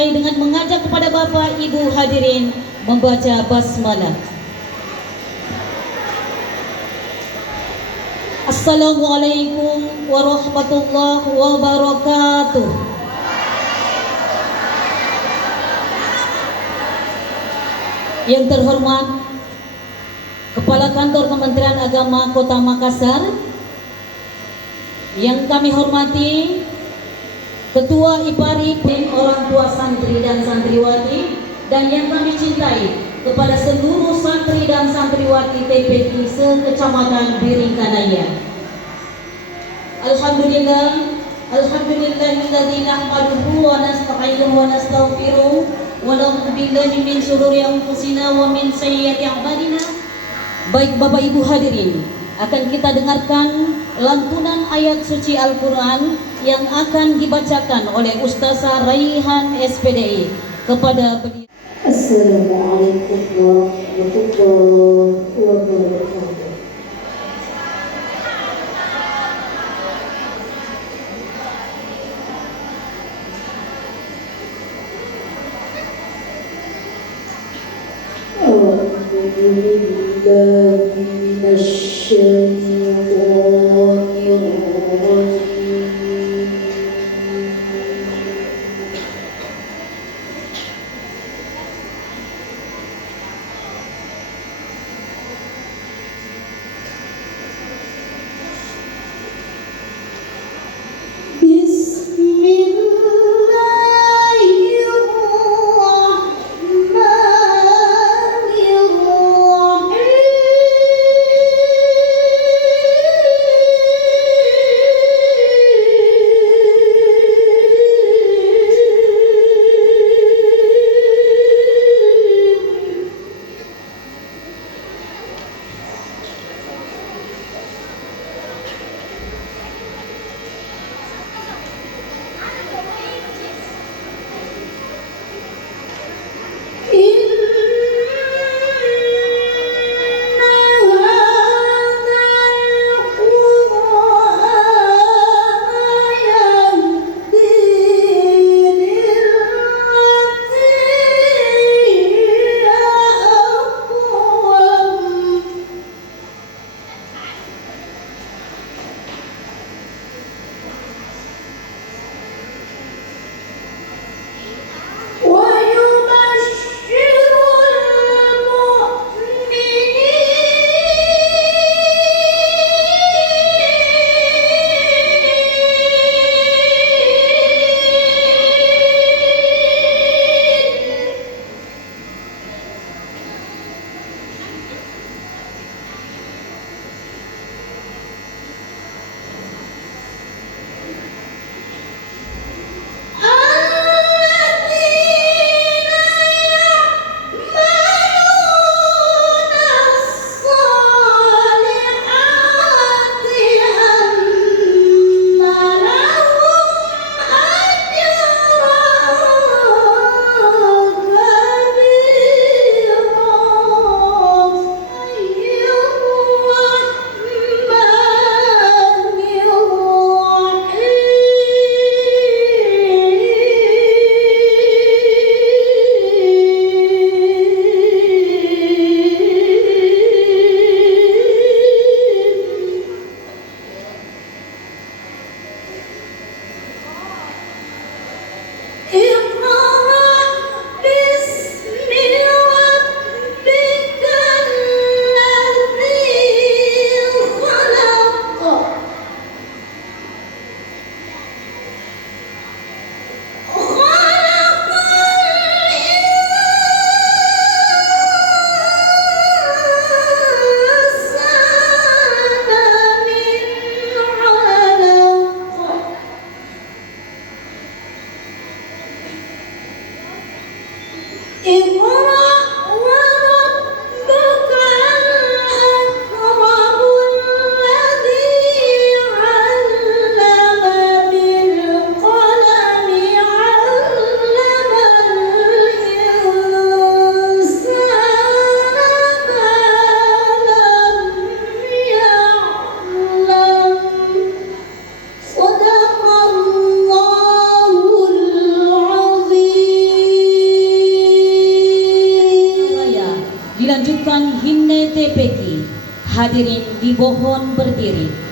dimulai dengan mengajak kepada Bapak Ibu hadirin membaca basmalah. Assalamualaikum warahmatullahi wabarakatuh. Yang terhormat Kepala Kantor Kementerian Agama Kota Makassar, yang kami hormati Ketua IPARI, orang tua santri dan santriwati, dan yang kami cintai kepada seluruh santri dan santriwati TPI se-Kecamatan Biringkanaya. Alhamdulillahilladzi nahmaduhu wa nasta'inuhu wa nastaghfiruh wa na'udzu billahi min shururi anfusina wa min sayyiati a'malina. Baik Bapak Ibu hadirin, akan kita dengarkan lantunan ayat suci Al-Quran yang akan dibacakan oleh Ustazah Raihan SPDI kepada beliau. Assalamualaikum warahmatullahi wabarakatuh. YPK. Hadirin dimohon berdiri.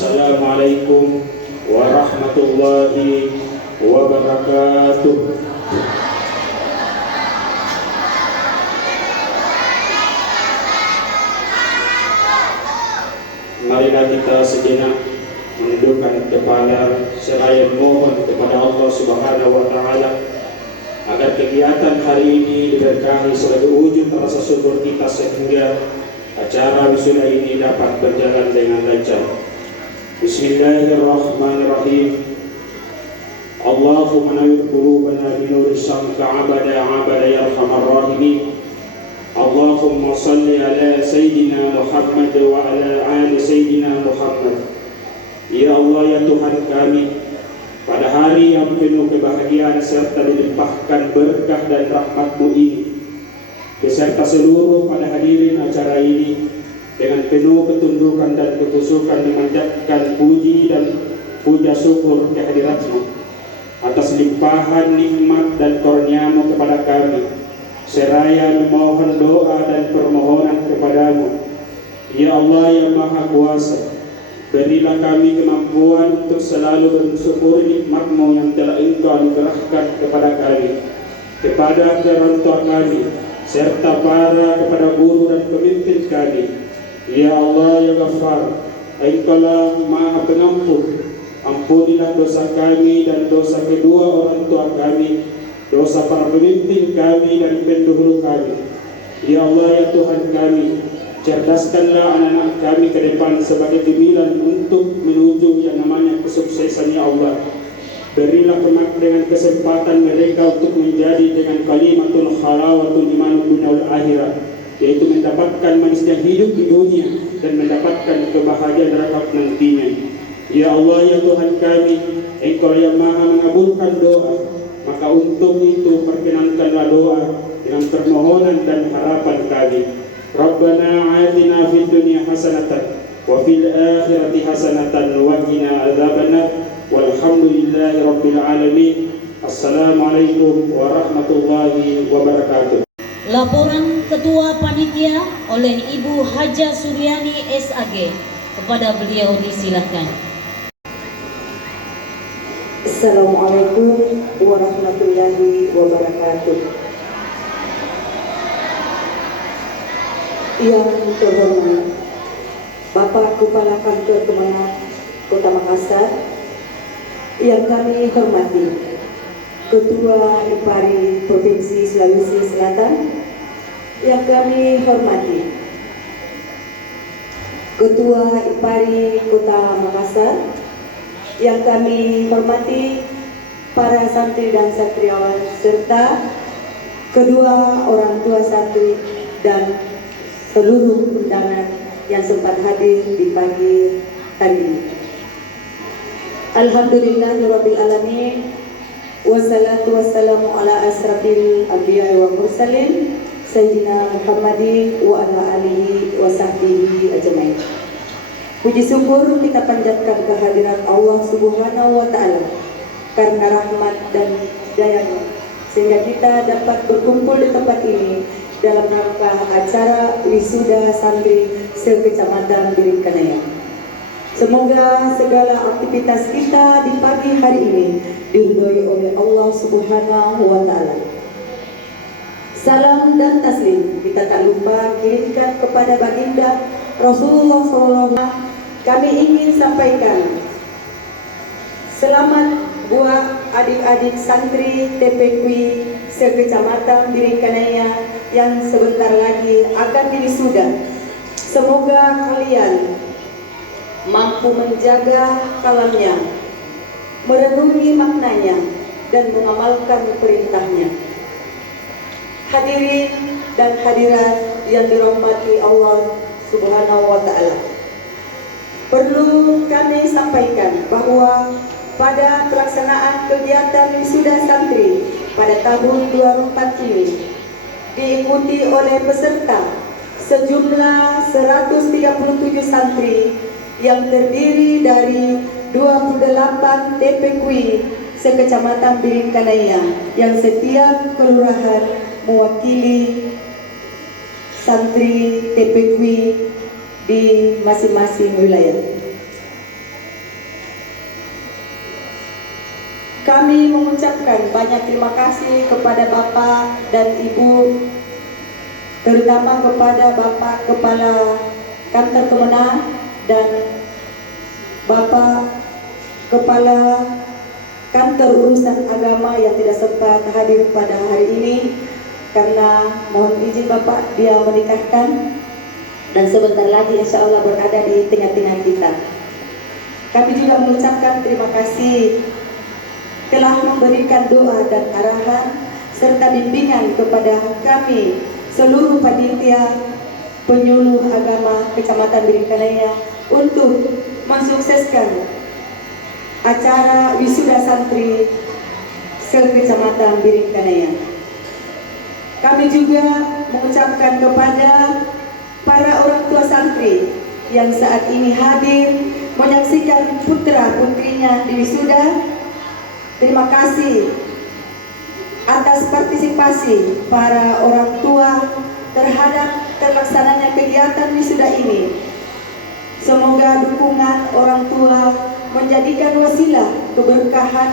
Assalamualaikum warahmatullahi wabarakatuh. marilah kita sejenak menundukkan kepala seraya mohon kepada Allah Subhanahu wa taala agar kegiatan hari ini diberkahi sebagai wujud rasa syukur kita sehingga acara wisuda ini dapat berjalan dengan lancar. Bismillahirrahmanirrahim. Allahumma nawwir qulubana bi nuri syamka abada ya arhamar rahimin. Allahumma salli ala Sayyidina Muhammad wa ala ali Sayyidina Muhammad. Ya Allah ya Tuhan kami, pada hari yang penuh kebahagiaan serta dilimpahkan berkah dan rahmat-Mu ini, beserta seluruh pada hadirin acara ini, dengan penuh ketundukan dan kekhusyukan memanjatkan puji dan puja syukur kehadirat-Mu atas limpahan nikmat dan karunia-Mu kepada kami, seraya memohon doa dan permohonan kepada-Mu. Ya Allah yang Maha Kuasa, berilah kami kemampuan untuk selalu bersyukur nikmat-Mu yang telah Engkau anugerahkan kepada kami, kepada orang tua kami, serta kepada guru dan pemimpin kami. Ya Allah ya Ghaffar, Engkaulah Maha Pengampun. Ampunilah dosa kami dan dosa kedua orang tua kami, dosa para pemimpin kami dan pendahulu kami. Ya Allah ya Tuhan kami, cerdaskanlah anak-anak kami ke depan sebagai gemilan untuk menuju yang namanya kesuksesan ya Allah. Berilah dengan kesempatan mereka untuk menjadi dengan kalimatul halawatul iman dunia wal akhirat, yaitu mendapatkan manisnya hidup di dunia dan mendapatkan kebahagiaan akhirat nantinya. Ya Allah ya Tuhan kami, Engkau yang Maha mengabulkan doa, maka untuk itu perkenankanlah doa dengan permohonan dan harapan kami. Rabbana atina fid dunya hasanatan wa fil akhirati hasanatan wa qina adzabannar. Walhamdulillahi rabbil alamin. Assalamualaikum warahmatullahi wabarakatuh. Laporan Ketua Panitia oleh Ibu Haja Suryani SAG. Kepada beliau disilahkan. Assalamualaikum warahmatullahi wabarakatuh. Yang terhormat Bapak Kepala Kantor Kemenang Kota Makassar, yang kami hormati Ketua IPARI Provinsi Sulawesi Selatan, yang kami hormati Ketua IPARI Kota Makassar, yang kami hormati para santri dan santriwan serta kedua orang tua santri dan seluruh undangan yang sempat hadir di pagi hari ini. Alhamdulillahirabbil alamin, wassalatu wassalamu ala asrafil anbiya'i wa mursalin Sayyidina Muhammadin wa ala alihi wa sahbihi ajmain. Puji syukur kita panjatkan kehadiran Allah Subhanahu wa taala karena rahmat dan daya-Nya sehingga kita dapat berkumpul di tempat ini dalam rangka acara wisuda santri se-Kecamatan Biringkanaya. Semoga segala aktivitas kita di pagi hari ini diridhoi oleh Allah Subhanahu wa taala. Salam dan taslim kita tak lupa kirimkan kepada baginda Rasulullah SAW. Kami ingin sampaikan selamat buat adik-adik santri TPQ se-Kecamatan Biringkanaya yang sebentar lagi akan diwisuda. Semoga kalian mampu menjaga kalamnya, merenungi maknanya, dan mengamalkan perintahnya. Hadirin dan hadirat yang dirahmati Allah Subhanahu wa taala. Perlu kami sampaikan bahwa pada pelaksanaan kegiatan wisuda santri pada tahun 2004 ini diikuti oleh peserta sejumlah 137 santri yang terdiri dari 28 TPQ se-Kecamatan Biringkanaya yang setiap kelurahan mewakili santri TPQ di masing-masing wilayah. Kami mengucapkan banyak terima kasih kepada Bapak dan Ibu, terutama kepada Bapak Kepala Kantor Kemenang dan Bapak Kepala Kantor Urusan Agama yang tidak sempat hadir pada hari ini karena mohon izin Bapak dia menikahkan dan sebentar lagi insya Allah berada di tengah-tengah kita. Kami juga mengucapkan terima kasih telah memberikan doa dan arahan serta bimbingan kepada kami seluruh panitia penyuluh agama Kecamatan Biringkanaya untuk mensukseskan acara wisuda santri se-Kecamatan Biringkanaya. Kami juga mengucapkan kepada para orang tua santri yang saat ini hadir menyaksikan putra putrinya di wisuda. Terima kasih atas partisipasi para orang tua terhadap terlaksananya kegiatan wisuda ini. Semoga dukungan orang tua menjadikan wasilah keberkahan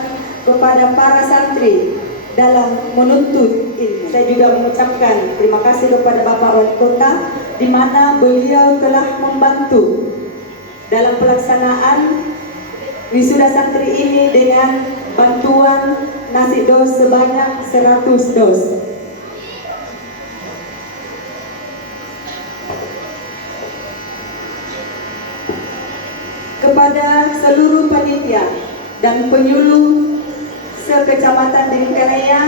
kepada para santri dalam menuntut ilmu. Saya juga mengucapkan terima kasih kepada Bapak Wali Kota di mana beliau telah membantu dalam pelaksanaan wisuda santri ini dengan bantuan nasi dos sebanyak 100 dos. Kepada seluruh panitia dan penyuluh se-Kecamatan Biringkanaya,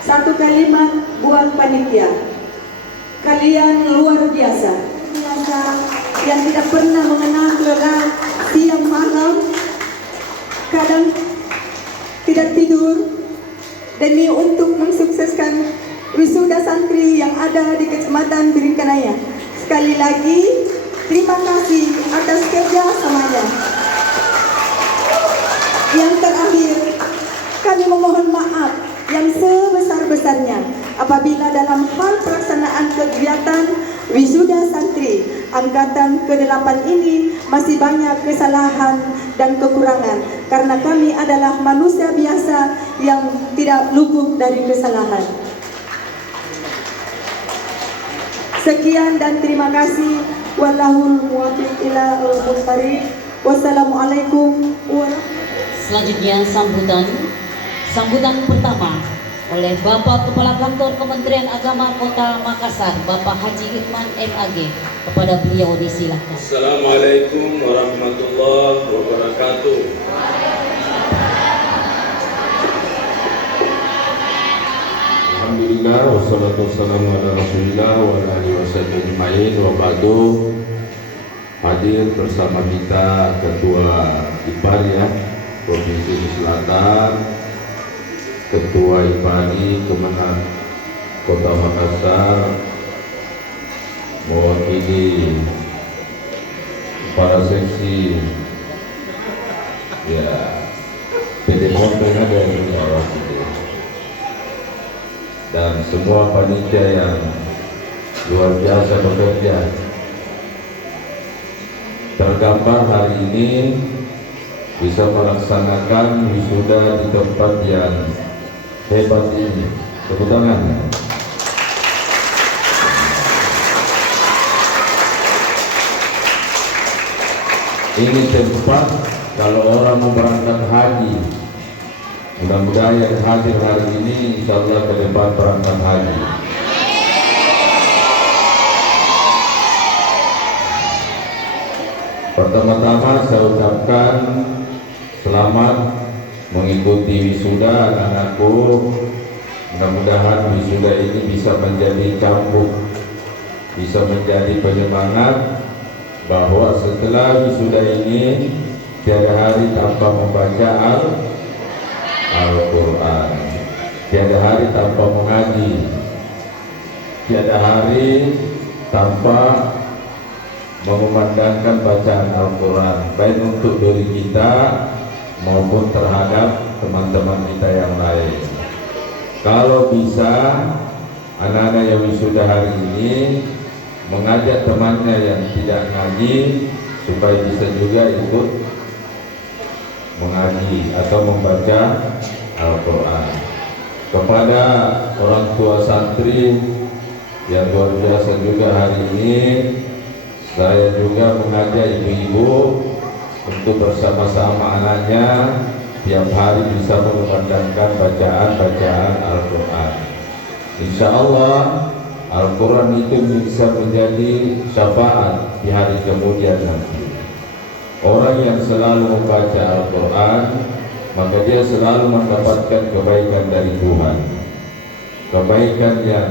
satu kalimat buat panitia. Kalian luar biasa. Yang tidak pernah mengenal lelah siang malam, kadang tidak tidur demi untuk mensukseskan wisuda santri yang ada di Kecamatan Biringkanaya. Sekali lagi terima kasih atas kerjasamanya. Yang terakhir, kami memohon maaf yang sebesar-besarnya apabila dalam hal pelaksanaan kegiatan wisuda santri angkatan ke-8 ini masih banyak kesalahan dan kekurangan karena kami adalah manusia biasa yang tidak luput dari kesalahan. Sekian dan terima kasih. Wallahul muwaffiq ila al-mustaqim. Wassalamualaikum warahmatullahi. Selanjutnya sambutan pertama oleh Bapak Kepala Kantor Kementerian Agama Kota Makassar, Bapak Haji Irman MAG. Kepada beliau disilakan. Assalamualaikum warahmatullahi wabarakatuh. Alhamdulillah wassalatu wassalamu ala Rasulillah wa ala alihi wasallam ajmain wa ba'du. Hadir bersama kita Ketua IPARI ya, Provinsi Selatan, Ketua IPARI Kemenang Kota Makassar, mewakili para seksi ya PD Monteng ada yang mewakili dan semua panitia yang luar biasa bekerja. Tergambar hari ini bisa melaksanakan wisuda di tempat yang hebat ini. Tepuk tangan. Ini tempat kalau orang mau berangkat haji. Mudah-mudahan yang hadir hari ini insya Allah ke depan berangkat haji. Pertama-tama saya ucapkan selamat mengikuti wisuda anak-anakku. Mudah-mudahan wisuda ini bisa menjadi cambuk, bisa menjadi penyemangat bahwa setelah wisuda ini tiada hari tanpa membaca Al-Quran, tiada hari tanpa mengaji, tiada hari tanpa mengumandangkan bacaan Al-Quran, baik untuk diri kita maupun terhadap teman-teman kita yang lain. Kalau bisa anak-anak yang wisuda hari ini mengajak temannya yang tidak ngaji supaya bisa juga ikut mengaji atau membaca Al-Quran. Kepada orang tua santri yang luar biasa juga hari ini, Saya juga mengajak ibu-ibu untuk bersama-sama anaknya tiap hari bisa mengumandangkan bacaan-bacaan Al-Quran. Insya Allah Al-Quran itu bisa menjadi syafaat di hari kemudian nanti. Orang yang selalu membaca Al-Quran, maka dia selalu mendapatkan kebaikan dari Tuhan. Kebaikan yang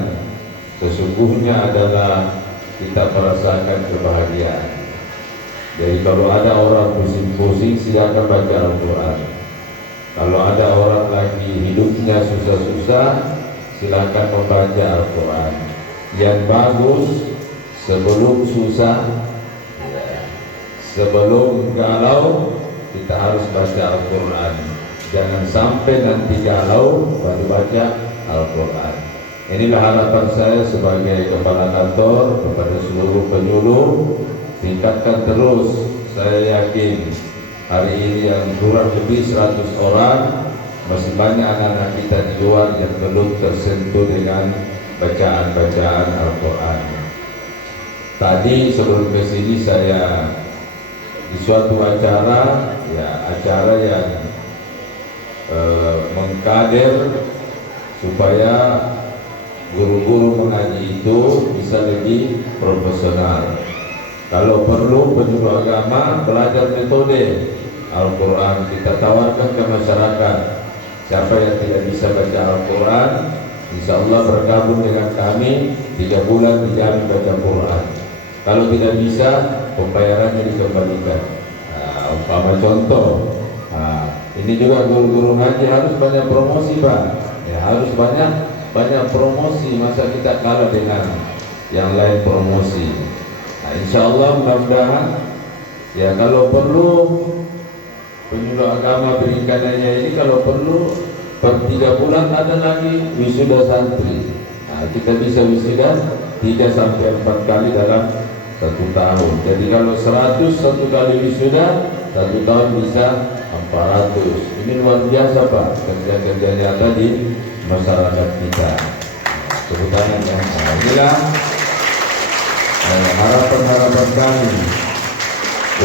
sesungguhnya adalah kita merasakan kebahagiaan. Jadi kalau ada orang pusing-pusing, silakan baca Al-Quran. Kalau ada orang lagi hidupnya susah-susah, silakan membaca Al-Quran. Yang bagus sebelum susah, sebelum galau, kita harus baca Al-Quran. Jangan sampai nanti galau baru baca Al-Quran. Inilah harapan saya sebagai kepala kantor kepada seluruh penyuluh. Tingkatkan terus. Saya yakin hari ini yang kurang lebih 100 orang, masih banyak anak-anak kita di luar yang belum tersentuh dengan bacaan-bacaan Al-Quran. Tadi sebelum ke sini saya di suatu acara, acara yang mengkader supaya guru-guru mengaji itu bisa lebih profesional. Kalau perlu penyuluh agama belajar metode Al-Quran, kita tawarkan ke masyarakat. Siapa yang tidak bisa baca Al-Quran, insya Allah bergabung dengan kami 3 bulan dijamin baca Quran. Kalau tidak bisa, pembayarannya dikembalikan. Umpama contoh, ini juga guru-guru ngaji harus banyak promosi, Pak. Ya, harus banyak promosi. Masa kita kalah dengan yang lain promosi? Insya Allah mudah-mudahan ya, kalau perlu penyuluh agama berikanannya ini, kalau perlu per 3 bulan ada lagi wisuda santri. Kita bisa wisuda 3 sampai 4 kali dalam 1 tahun. Jadi kalau 100 1 kali wisuda, 1 tahun bisa 400. Ini luar biasa, Pak, kerja-kerja nyata di masyarakat kita. Tepuk tangan ya. Inilah harapan-harapan kami.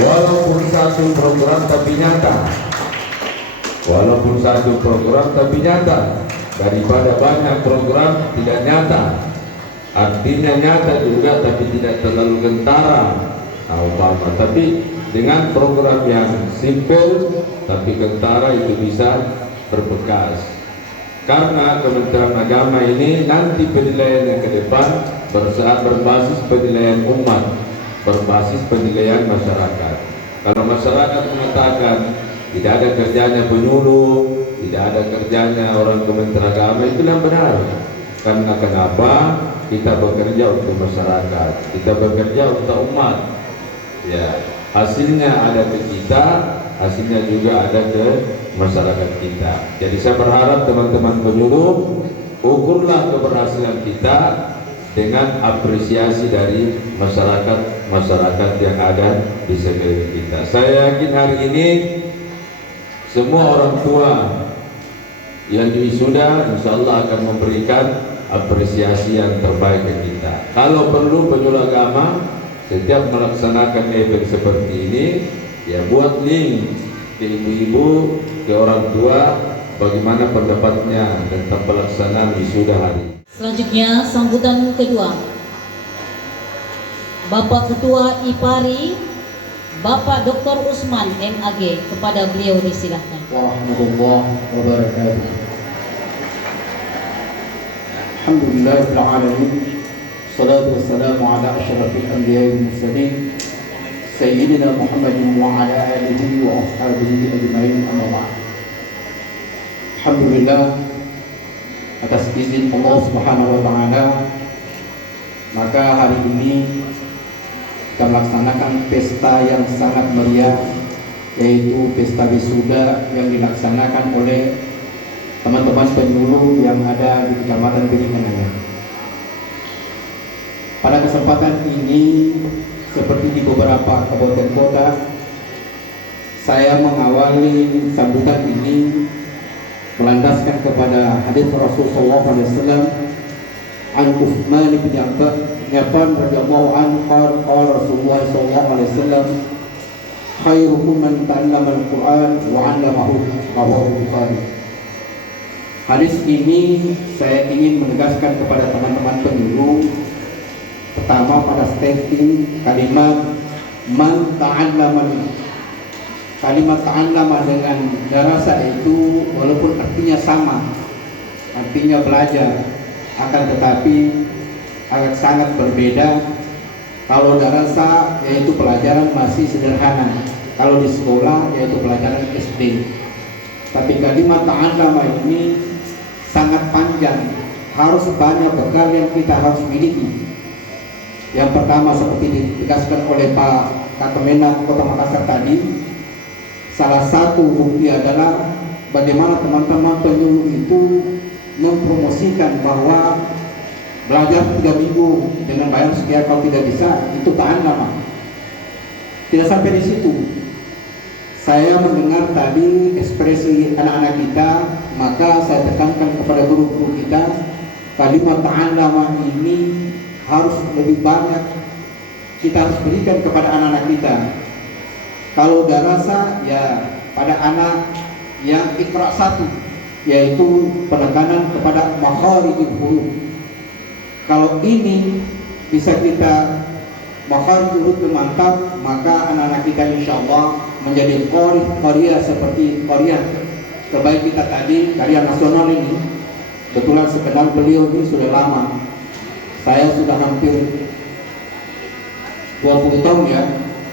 Walaupun 1 program tapi nyata. Walaupun 1 program tapi nyata, daripada banyak program tidak nyata. Artinya nyata juga tapi tidak terlalu kentara. Umpama, tapi dengan program yang simple tapi kentara itu bisa berbekas. Karena Kementerian Agama ini nanti penilaian yang ke depan berbasis penilaian umat, berbasis penilaian masyarakat. Kalau masyarakat mengatakan tidak ada kerjanya penyuluh, tidak ada kerjanya orang Kementerian Agama, itu yang benar. Karena kenapa? Kita bekerja untuk masyarakat, kita bekerja untuk umat. Ya, hasilnya ada ke kita, hasilnya juga ada ke masyarakat kita. Jadi saya berharap teman-teman penyuluh, ukurlah keberhasilan kita dengan apresiasi dari masyarakat yang ada di sekeliling kita. Saya yakin hari ini semua orang tua yang wisuda insya Allah akan memberikan apresiasi yang terbaik ke kita. Kalau perlu penyuluh agama setiap melaksanakan event seperti ini, ya buat link ke ibu-ibu, ke orang tua, bagaimana pendapatnya tentang pelaksanaan wisuda hari ini. Selanjutnya sambutan kedua, Bapak Ketua IPARI, Bapak Dr. Usman MAG, kepada beliau disilahkan. Warahmatullahi wabarakatuh. Alhamdulillahirabbil alamin. Salatu wassalamu ala asyrafil anbiya'i wal mursalin sayyidina Muhammadin wa ala alihi wa ashabihi ajma'in, amma ba'd. Alhamdulillah, atas izin Allah Subhanahu wa taala, maka hari ini kita melaksanakan pesta yang sangat meriah, yaitu pesta wisuda yang dilaksanakan oleh teman-teman penyuluh yang ada di Kecamatan Piringan. Pada kesempatan ini, seperti di beberapa kabupaten kota, saya mengawali sambutan ini melandaskan kepada hadis Rasulullah SAW an Uthman bin Affan radhiyallahu anhu qala Rasulullah sallallahu alaihi wasallam khairukum man ta'allama al-Qur'an wa 'allamahu, rawahu Bukhari. Hadis ini saya ingin menegaskan kepada teman-teman penyuluh. Pertama, pada stating kalimat man ta'allama, kalimat ta'allama dengan darasa itu walaupun artinya sama, artinya belajar, akan tetapi agak sangat berbeda. Kalau darasa yaitu pelajaran masih sederhana, kalau di sekolah yaitu pelajaran SD. Tapi kalimat ta'allama ini sangat panjang, harus banyak bekal yang kita harus miliki. Yang pertama, seperti ditegaskan oleh Pak Kamenag Kota Makassar tadi, salah satu bukti adalah bagaimana teman-teman penyuluh itu mempromosikan bahwa belajar 3 minggu dengan bayar sekian, kalau tidak bisa itu ta'allama. Tidak sampai di situ. Saya mendengar tadi ekspresi anak-anak kita, maka saya tekankan kepada guru-guru kita, kalimat ta'allama ini harus lebih banyak kita harus berikan kepada anak-anak kita. Kalau darasa ya pada anak yang Iqra 1, yaitu penekanan kepada makharijul huruf. Kalau ini bisa kita makharijul huruf mantap, maka anak-anak kita insyaallah menjadi qariyah seperti qariyah terbaik kita tadi, karya nasional ini. Kebetulan sekenal beliau ini sudah lama. Saya sudah hampir 20 tahun ya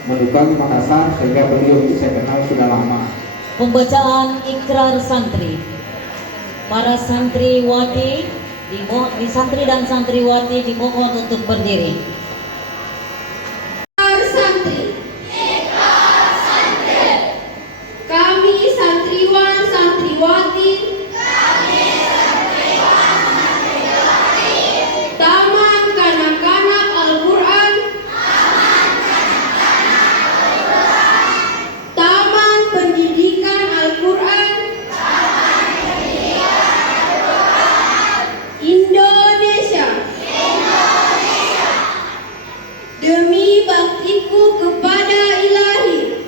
mendukangi Makassar, sehingga beliau itu saya kenal sudah lama. Pembacaan ikrar santri. Para santriwati di santri dan santriwati dimohon untuk berdiri. Kami santriwan santriwati Taman Kanak-kanak Al-Quran, Taman Pendidikan Al-Quran Indonesia, demi baktiku kepada Ilahi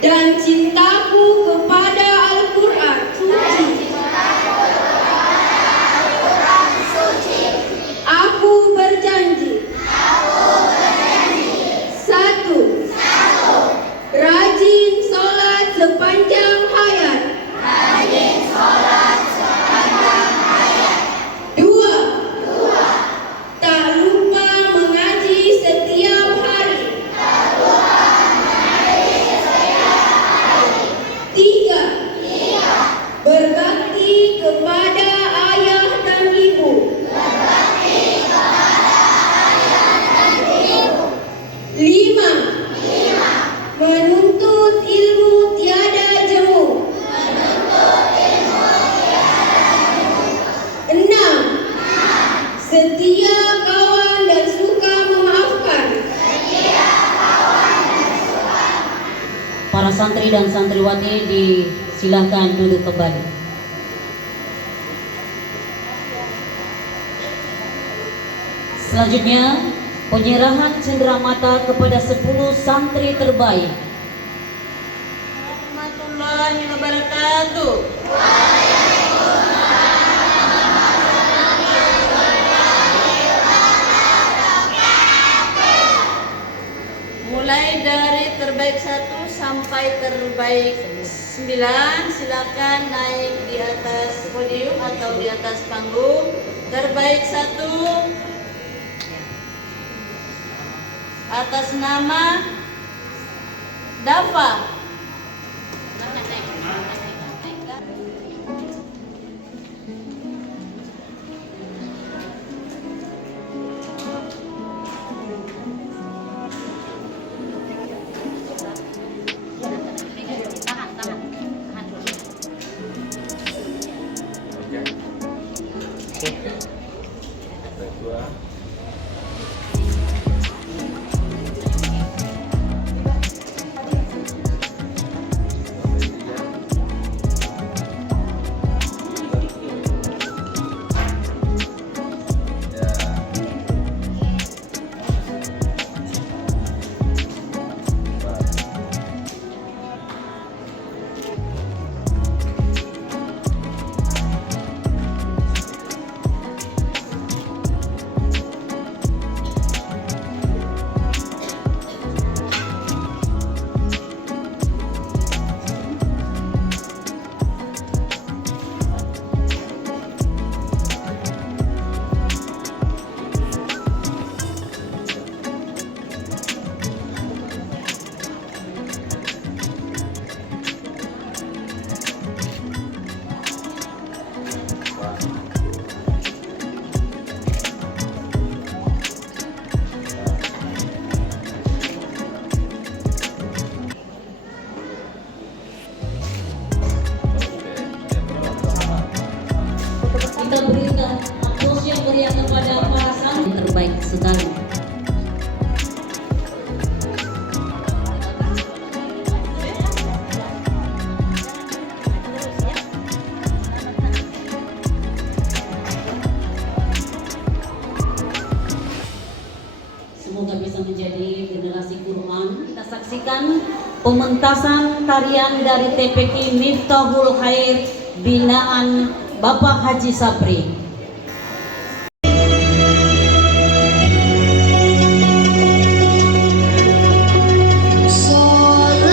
dan cintaku kepada Al-Quran suci. Aku berjanji. 1. Rajin sholat sepanjang hayat. 2. Tak lupa mengaji setiap hari. 3. Berbakti kepada ayah dan ibu. 5. Menuntut ilmu tiada jemu. 6. Setia kawan dan suka memaafkan. Para santri dan santriwati disilahkan duduk kembali. Selanjutnya, penyerahan cenderamata kepada 10 santri terbaik. Warahmatullahi wabarakatuh. Mulai dari terbaik 1 sampai terbaik 9, silakan naik di atas podium atau di atas panggung. Terbaik 1 atas nama Dafa. sekali. Semoga bisa menjadi generasi Quran. Kita saksikan pementasan tarian dari TPK Miftahul Khair binaan Bapak Haji Sabri. Bismillahirrahmanirrahim.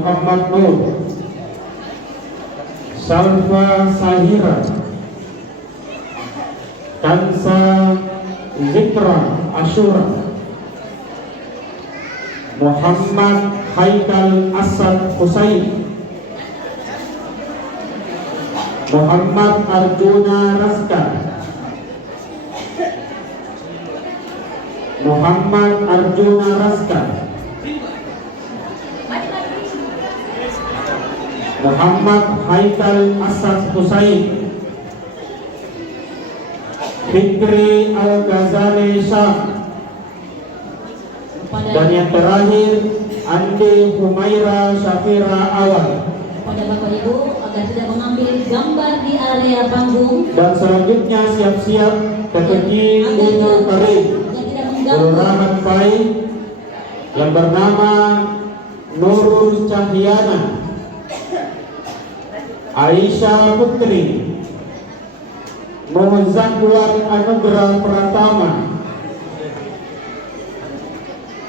Muhammad Nur, Salva Sahira, Kansa Zikra Ashura, Muhammad Haikal Asad Husain, Muhammad Arjuna Raska, Muhammad Arjuna Raska, Muhammad Haikal Asad Husain, Fikri Al-Ghazali Shah, dan yang terakhir Andi Humaira Syafira Awal. Kepada Bapak Ibu agar tidak mengambil gambar di area panggung Dan selanjutnya siap-siap Ketuki Nurul Karim, yang tidak Kelurahan Pai, yang bernama Nurul Cahyana, Aisyah Putri, Muhammad Anugrah Pratama,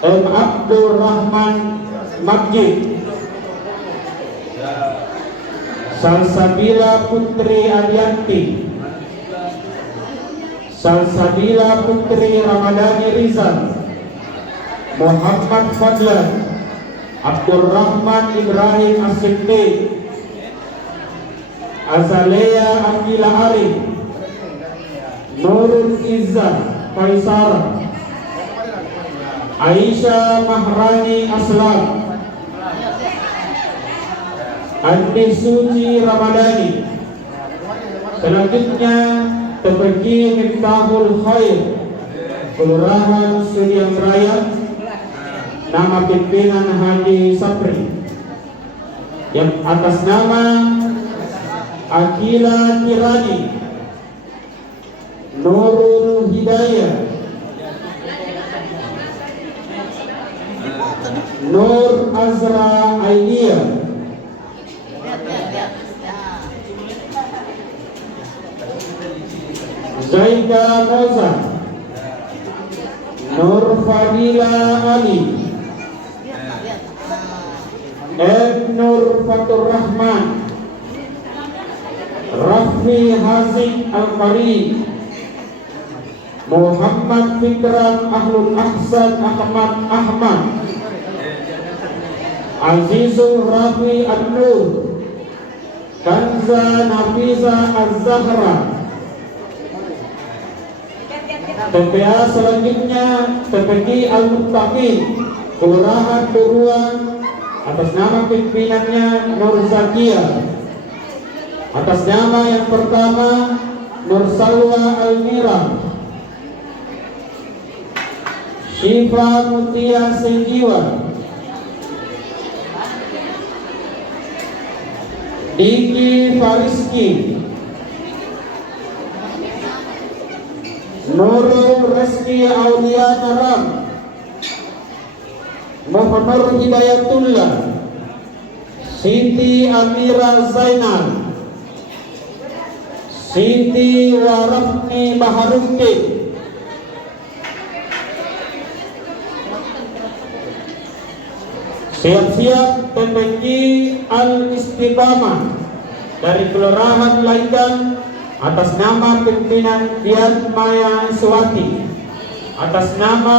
M. Abdul Rahman Majid, Salsabila Putri Adianti, Salsabila Putri Ramadhani Rizal, Muhammad Fadlan, Abdul Rahman Ibrahim As-Siddiq, Azalea Akila Arif, Nurul Izzah Faisara, Aisyah Mahrani Aslam, Andi Suci Ramadhani. Selanjutnya Tepeki Miftahul Khair, Kelurahan Sudiang Raya, nama pimpinan Haji Sapri, yang atas nama Akila Kirani, Nurul Hidayah, Nur Azra Aidia, Zaida Moza, Nur Fadila Ali, Nur Fatur Rahman, Rafi Haziq Al-Qari, Muhammad Fikran Ahlul Ahsan Ahmad, Azizul Rafi An-Nur, Kanza Nafiza Az-Zahra. TPA selanjutnya TPI Al-Muttaqin, Kelurahan Turuan, atas nama pimpinannya Nur Zakia. Atas nama yang pertama Nur Salwa Almira, Syifa Mutia Sejiwa, Diki Fariski, Nurul Reski Aulia Naram, Muhammad Hidayatullah, Siti Amira Zainal, Siti Warafni Baharuddin. Siap-siap TPQ Al-Istiqamah dari Kelurahan Laidan, atas nama pimpinan Dian Maya Suwati. Atas nama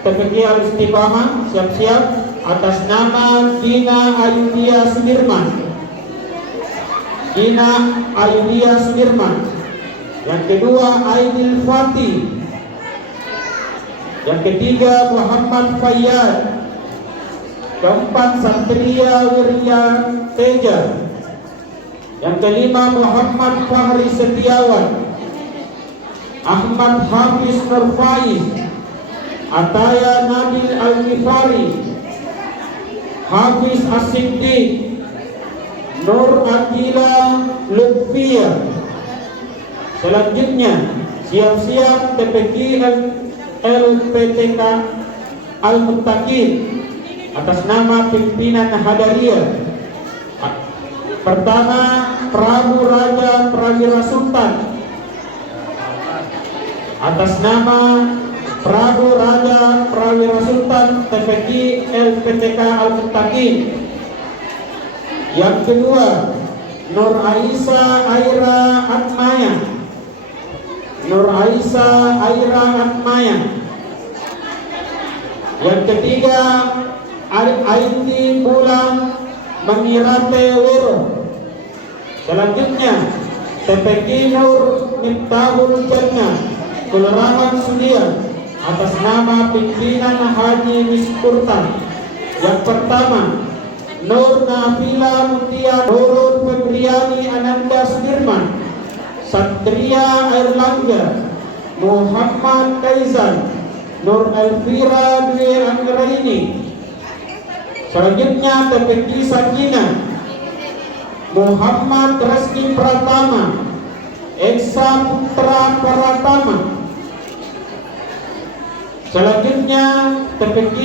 TPQ Al-Istiqamah, siap-siap atas nama Dina Ayudia Sudirman, Dina Ayudia Sudirman. Yang kedua Aidil Fatih. Yang ketiga Muhammad Fayyad. Keempat Satria Wirya Teja. Yang kelima Muhammad Fahri Setiawan, Ahmad Hafiz Nurfaiz, Ataya Nabil Al-Ghifari, Hafiz As-Siddiq, Nur Akila Lutfia. Selanjutnya siap-siap TPQ LPTK Al-Muttaqin atas nama pimpinan Hadariyah. Pertama Prabu Raja Prawira Sultan, atas nama Prabu Raja Prawira Sultan TPQ LPTK Al-Muttaqin. Yang kedua, Nur Aisyah Aira Atmaya. Nur Aisyah Aira Atmaya. Yang ketiga, Aindi Bulan Mengirate Wiro. Selanjutnya, TPQ Nur Miftahul Jannah, Kelurahan Sudian, atas nama pimpinan Haji Miskurtan. Yang pertama, Nur Nafila Mutia Nurul Febriani Ananda Sudirman, Satria Airlangga, Muhammad Kaizan, Nur Elvira Dwi Anggraini. Selanjutnya TPQ Sakina, Muhammad Reski Pratama, Eksa Putra Pratama. Selanjutnya TPQ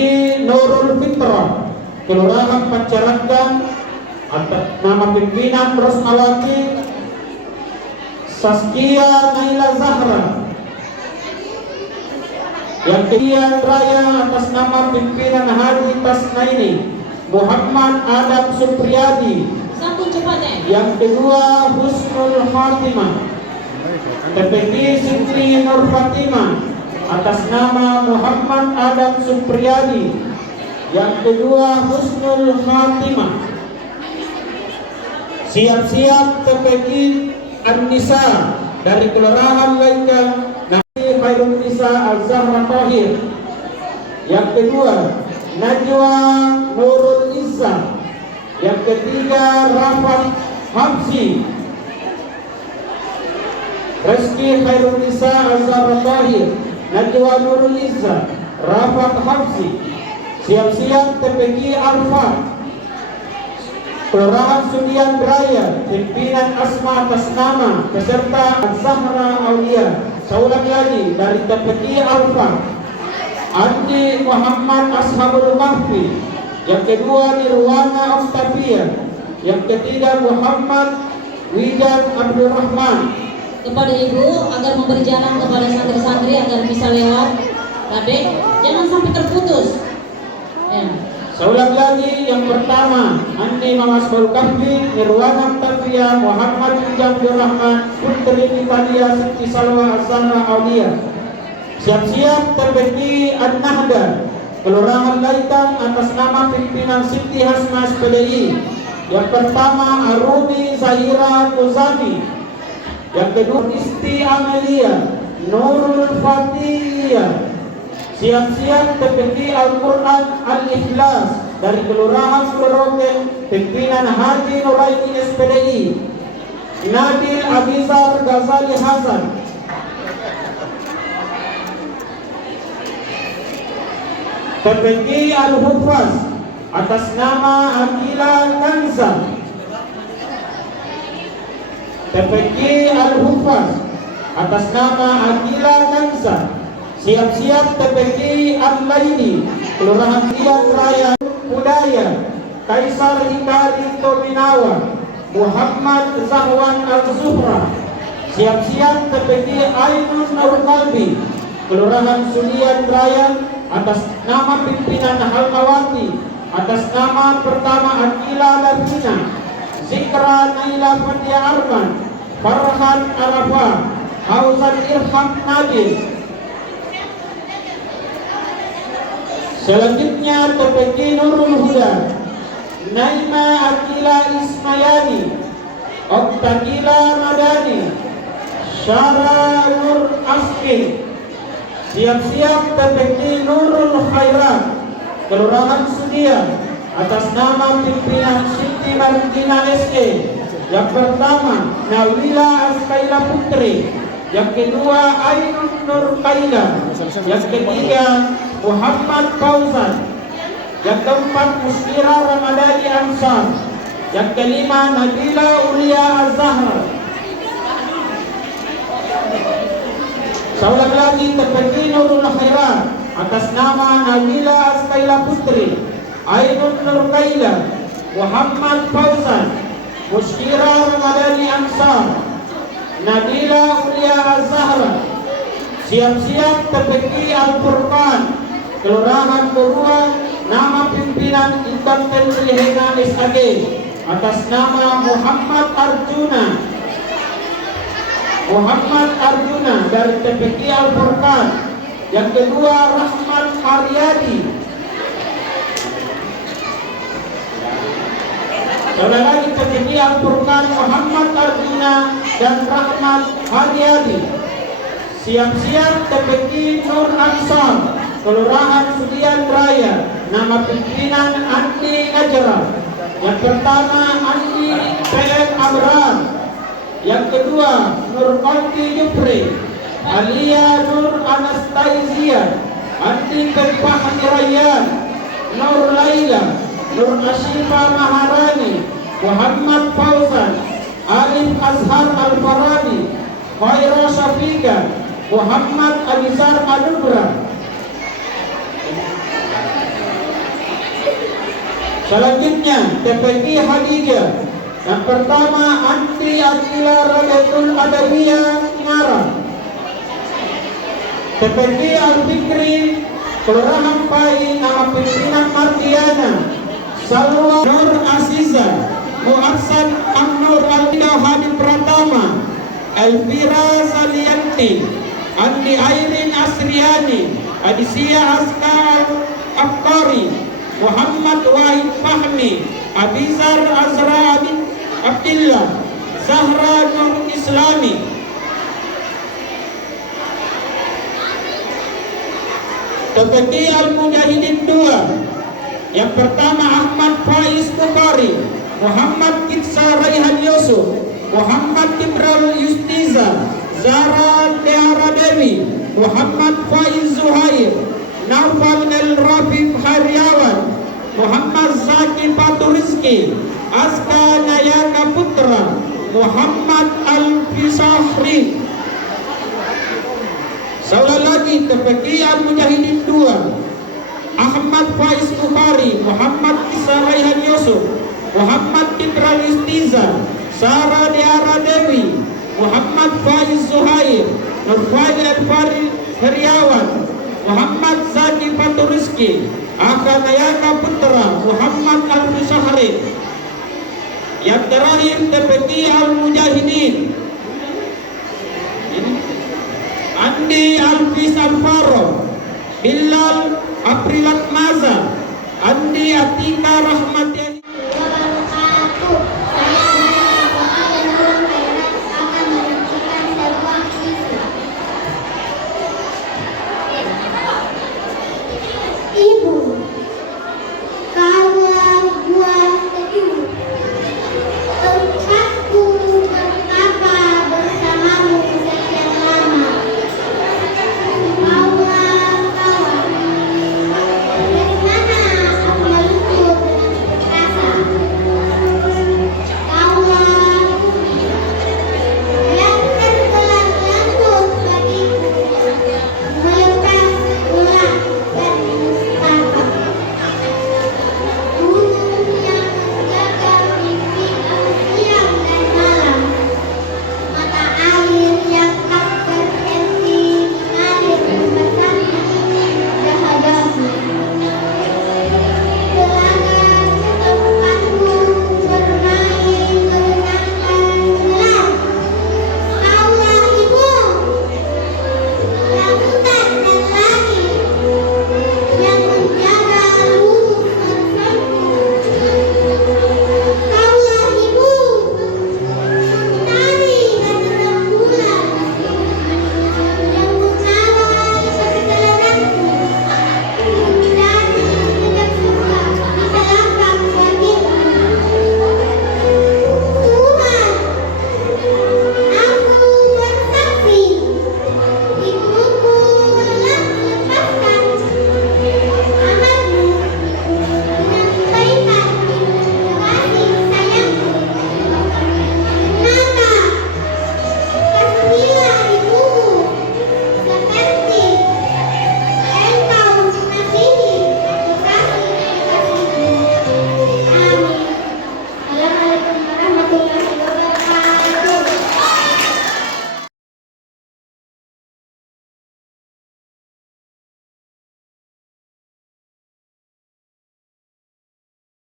Nurul Fitra, Kelurahan Pancarangga, atas nama pimpinan Rosmawati Saskia Naila Zahra. Yang ketiga Raya, atas nama pimpinan Haji Tasnaini Muhammad Adam Supriyadi. Sambung cepatnya. Yang kedua Husnul Fatimah, TPQ Siti Nur Fatimah, atas nama Muhammad Adam Supriyadi. Yang kedua Husnul Fatimah. Siap-siap TPQ An-Nisa dari Kelurahan Laika, Nabi Khairun Nisa Al-Zahra Tahir. Yang kedua Najwa Nurul Izzah. Yang ketiga Rafat Hamsi. Reski Khairun Nisa Al-Zahra Tahir, Najwa Nurul Izzah, Rafat Hamsi. Siap-siap TPQ Arfat, Kelurahan Sudian Raya, pimpinan Asma atas nama peserta Zahra Aulia. Saulang lagi dari TPQ Arfat, Andi Muhammad Ashabul Kahfi. Yang kedua Nirwana Octavia. Yang ketiga Muhammad Wijan Abdurrahman. Kepada ibu agar memberi jalan kepada santri-santri agar bisa lewat. Kadek, jangan sampai terputus. Ya. Seulang lagi, yang pertama Andi Ashabul Kahfi, Nirwana Octavia, Muhammad Wijan Abdurrahman, Putri Italia Siti Salwa Azhara Aulia. Siap-siap TPQ An-Nahda, Kelurahan Laitan, atas nama pimpinan Siti Hasna SPDI. Yang pertama Arumi Zahira Kuzami. Yang kedua Isti Amelia Nurul Fatihah. Siap-siap TPQ Al-Quran Al-Ikhlas dari Kelurahan Keroken, pimpinan Haji Nuraini SPDI. Nabil Abizar Ghazali Hasan. TPQ Al-Hufaz, atas nama Akila Kanza. TPQ Al-Hufaz, atas nama Akila Kanza. Siap-siap TPQ Al-Laini, Kelurahan Tian Raya Budaya, Kaisar Hikari Tominawa, Muhammad Zahwan Al-Zuhra. Siap-siap TPQ Ainun Nur Kalbi, Kelurahan Sudian Raya, atas nama pimpinan Halmawati. Atas nama pertama Akila Lavina, Zikra Naila Fatia Arman, Farhan Arafah, Hauzan Irham Nabil. Selanjutnya TPQ Nurul Huda, Naima Akila Ismayani, Oktakila Madani, Syara Nur Askin. Siap-siap TPQ Nurul Khairat, Kelurahan Sudian, atas nama pimpinan Siti Martina SE. Yang pertama Nawila Askaila Putri. Yang kedua Ainun Nur Kaila. Yang ketiga Muhammad Fauzan. Yang keempat Muskira Ramadhani Ansar. Yang kelima Nabila Ulia Az-Zahra. Saulang lagi TPQ Nurul Khairat, atas nama Nabila Askaila Putri, Ainun Nur Kaila, Muhammad Fauzan, Muskira Ramadhani Ansar, Nabila Ulia Az-Zahra. Siap-siap TPQ Al-Furqan, Kelurahan Purua, nama pimpinan Intan Tenri Hena SAG. atas nama Muhammad Arjuna dari TPQ Al-Furqan. Yang kedua Rahmat Haryadi. Sekali lagi TPQ Al-Furqan Muhammad Arjuna dan Rahmat Haryadi. Siap-siap TPQ Nur Ansor, Kelurahan Sudian Raya. Nama pimpinan Andi Najra. Yang pertama Andi PM Abraham. Yang kedua Nur Konti Jupri, Alia Nur Anastasia, Andi Fahmi Rayyan, Nur Laila, Nur Ashifa Maharani, Muhammad Fauzan, Alif Azhar Al-Faradi, Khaira Syafiqa, Muhammad Alizar Anugrah. Selanjutnya TPQ Hadijah. Yang pertama Antri Akila Radatul Adawiyah Ngarang. TPQ Al-Fikri Kelurahan Pai, nama pimpinan Mardiana, Salwa Nur Aziza, Muhammad Amnur Al-Tida Hadi Pratama, Elvira Zalianti, Andi Airin Asriani, Adisia Askar Afkari, Muhammad Wahid Fahmi, Abizar Azra Abdillah, Zahra Nur Islami. TPQ Al-Mujahidin 2. Yang pertama Ahmad Faiz Bukhari, Muhammad Kitsa Raihan Yusuf, Muhammad Ibral Yustiza, Zara Tiara Dewi, Muhammad Faiz Zuhair, Naufal El Rafiq Haryawan, Muhammad Zaki Paturizki, Aska Nayaka Putra, Muhammad Al-Fisahri. Sekali lagi TPQ Al-Mujahidin 2. Ahmad Faiz Bukhari, Muhammad Isa Raihan Yusuf, Muhammad Ibral Yustiza, Sarah Diara Dewi, Muhammad Faiz Zuhair, Nurfail Al-Farid Heriawan, Muhammad Zaki Paturizki, Aka Nayaka Putra, Muhammad Al-Fisahri. Yang terakhir TPQ Al-Mujahidin Andi Alfis Alfaro,